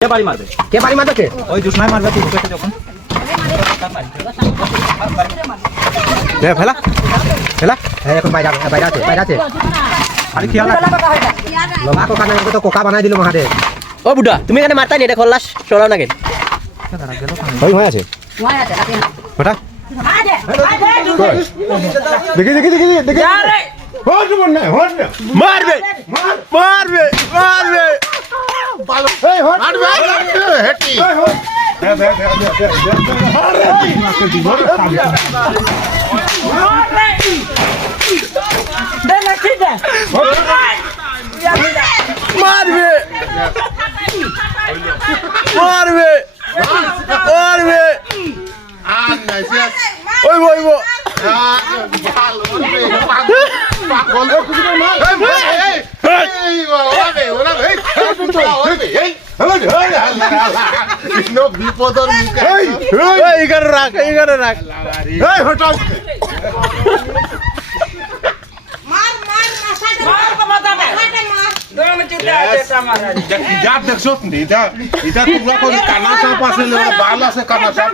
কে বাড়ি মারবে? কে বাড়ি মারবে? কে ওই জুসনাই মারবে তুই ঢুকেছে যখন। ফেলা ফেলা এখন বাইরে আছে আরে খেয়াল রাখ। লোমা কোকা না তো কোকা বানাই দিল মহাদেব। ও বুড়া তুমি এখানে মারতা নি এটা খল্লাস চলাও না কেন ওই হয়ে আছে ওটা দেখি দেখি দেখি দেখি হট বন্নে হট মারবে মারবে মারবে এই হট মারবে হেটি এই হট মারবে মারবে মারবে আর নাই শেষ ওই বই বই ভালো রে পাগল কিছু না এই এই ওরা এই এই নো বিপদর মুখে এই এখানে রাখ এখানে রাখ এই হটাও যা দেখছো এটা তোমরা কোন কানা সাপ আছে বাল আছে কানা সাপ